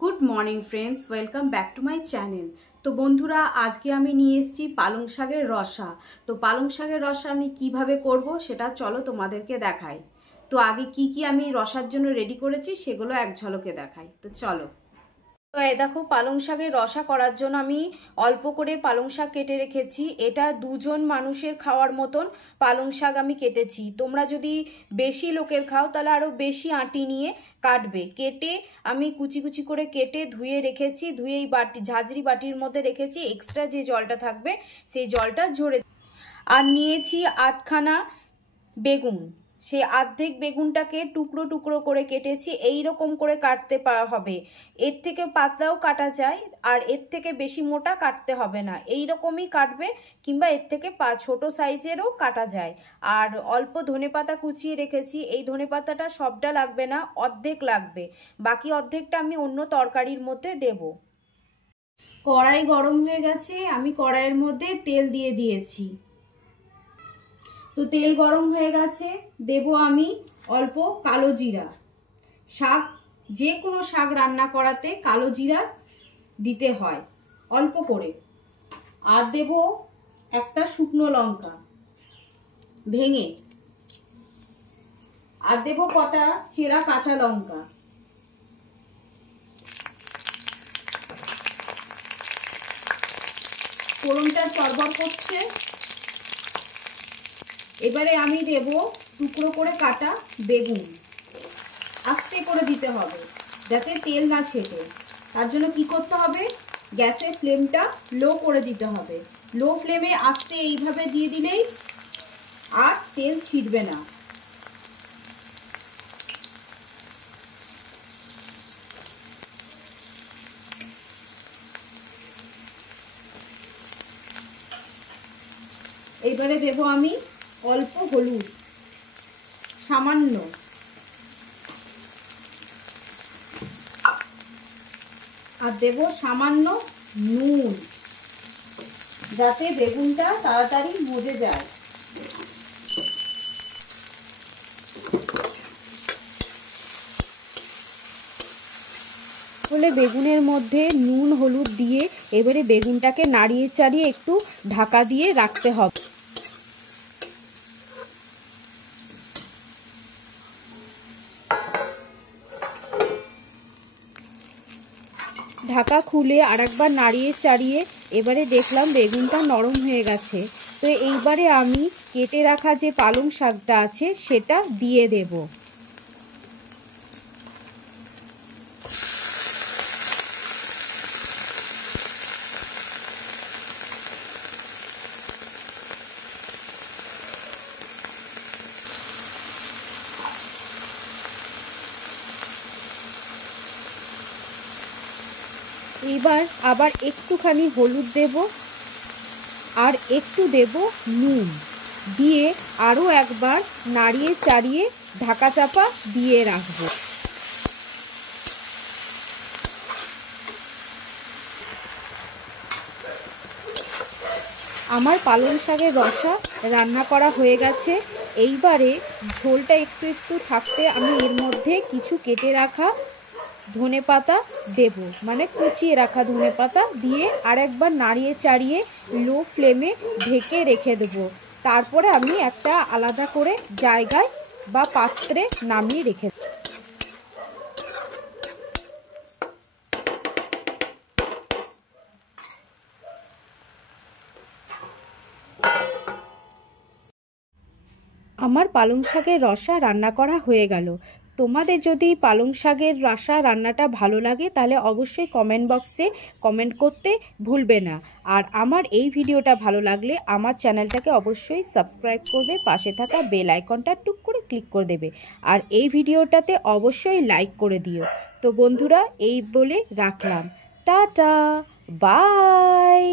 Good morning friends, welcome back to my channel. তো বন্ধুরা, আজকে আমি নিয়ে এসেছি পালং শাকের রসা। তো পালং শাকের রসা আমি কিভাবে করব সেটা চলো তোমাদেরকে দেখাই। তো আগে কি আমি রসার জন্য রেডি করেছি সেগুলো এক ঝলকে দেখাই। তো চলো। তো এই দেখো, পালং শাকের রসা করার জন্য আমি অল্প করে পালং শাক কেটে রেখেছি। এটা দুজন মানুষের খাওয়ার মতন পালং শাক আমি কেটেছি। তোমরা যদি বেশি লোকের খাও তাহলে আরও বেশি আঁটি নিয়ে কাটবে। কেটে আমি কুচি কুচি করে কেটে ধুয়ে রেখেছি। ধুয়ে এই ঝাঁঝরি বাটির মধ্যে রেখেছি। এক্সট্রা যে জলটা থাকবে সেই জলটা ঝরে। আর নিয়েছি আধখানা বেগুন। সেই অর্ধেক বেগুনটাকে টুকরো টুকরো করে কেটেছি। এই রকম করে কাটতে হবে। এর থেকে পাতলাও কাটা যায়, আর এর থেকে বেশি মোটা কাটতে হবে না। এই রকমই কাটবে, কিংবা এর থেকে ছোট সাইজেরও কাটা যায়। আর অল্প ধনেপাতা কুচিয়ে রেখেছি। এই ধনেপাতাটা সবটা লাগবে না, অর্ধেক লাগবে। বাকি অর্ধেকটা আমি অন্য তরকারির মধ্যে দেব। কড়াই গরম হয়ে গেছে, আমি কড়াইয়ের মধ্যে তেল দিয়ে দিয়েছি। তো তেল গরম হয়ে গেছে, দেব আমি অল্প কালো জিরা। শাক, যে কোনো শাক রান্না করাতে কালো জিরা দিতে হয় অল্প করে। আর দেব একটা শুকনো লঙ্কা ভেঙে। আর দেব কটা চেরা কাঁচা লঙ্কা। ফোড়নটা চড়বড় করছে। এবারে আমি দেব টুকরো করে কাটা বেগুন। আস্তে করে দিতে হবে যাতে তেল না ছেটে। তার জন্য কি করতে হবে, গ্যাসের ফ্লেমটা লো করে দিতে হবে। লো ফ্লেমে আস্তে এইভাবে দিয়ে দিলেই আর তেল ছিটবে না। এইবারে দেব আমি অল্প হলুদ, সামান্য। আর দেব সামান্য নুন, যাতে বেগুনটা তাড়াতাড়ি মজে যায়। বলে বেগুনের মধ্যে নুন হলুদ দিয়ে এবারে বেগুনটাকে নাড়িয়ে চাড়িয়ে একটু ঢাকা দিয়ে রাখতে হবে। ঢাকা খুলে আরেকবার নাড়িয়ে চাড়িয়ে এবারে দেখলাম বেগুনটা নরম হয়ে গেছে। তো এইবারে আমি কেটে রাখা যে পালং শাকটা আছে সেটা দিয়ে দেব। এবার আবার একটুখানি হলুদ দেব, আর একটু দেব নুন দিয়ে আরও একবার নাড়িয়ে চাড়িয়ে ঢাকা চাপা দিয়ে রাখবো। আমার পালং শাকের রসা রান্না করা হয়ে গেছে। এইবারে ঝোলটা একটু একটু থাকতে আমি এর মধ্যে কিছু কেটে রাখা ধনেপাতা দেব, মানে কুচিয়ে রাখা ধনেপাতা দিয়ে আরেকবার নাড়িয়ে চাড়িয়ে লো ফ্লেমে ঢেকে রেখে দেব। তারপরে আমি একটা আলাদা করে জায়গায় বা পাত্রে নামিয়ে রেখে দেব। আমার পালং শাকের রসা রান্না করা হয়ে গেল। তোমাদের যদি পালং শাকের রসা রান্নাটা ভালো লাগে তাহলে অবশ্যই কমেন্ট বক্সে কমেন্ট করতে ভুলবে না। আর আমার এই ভিডিওটা ভালো লাগলে আমার চ্যানেলটাকে অবশ্যই সাবস্ক্রাইব করবে, পাশে থাকা বেল আইকনটা টুক করে ক্লিক করে দেবে। আর এই ভিডিওটাতে অবশ্যই লাইক করে দিও। তো বন্ধুরা, এই বলে রাখলাম। Tata, by.